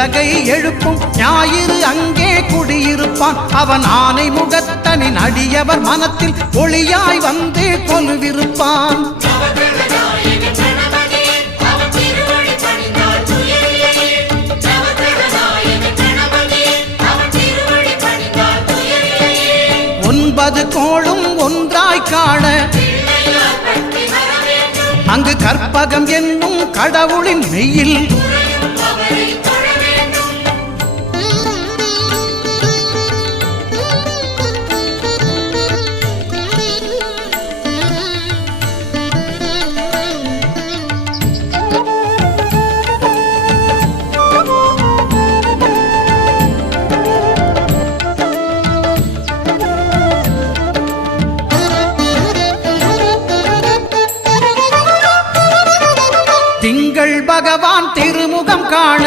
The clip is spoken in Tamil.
உலகை எழுப்பும் ஞாயிறு அங்கே குடியிருப்பான். அவன் ஆனை முகத்தனின் அடியவர் மனத்தில் ஒளியாய் வந்து கொலுவிருப்பான். ஒன்பது கோளும் ஒன்றாய் காண அங்கு கற்பகம் என்னும் கடவுளின் மெய்யில் திங்கள் பகவான் திருமுகம் காண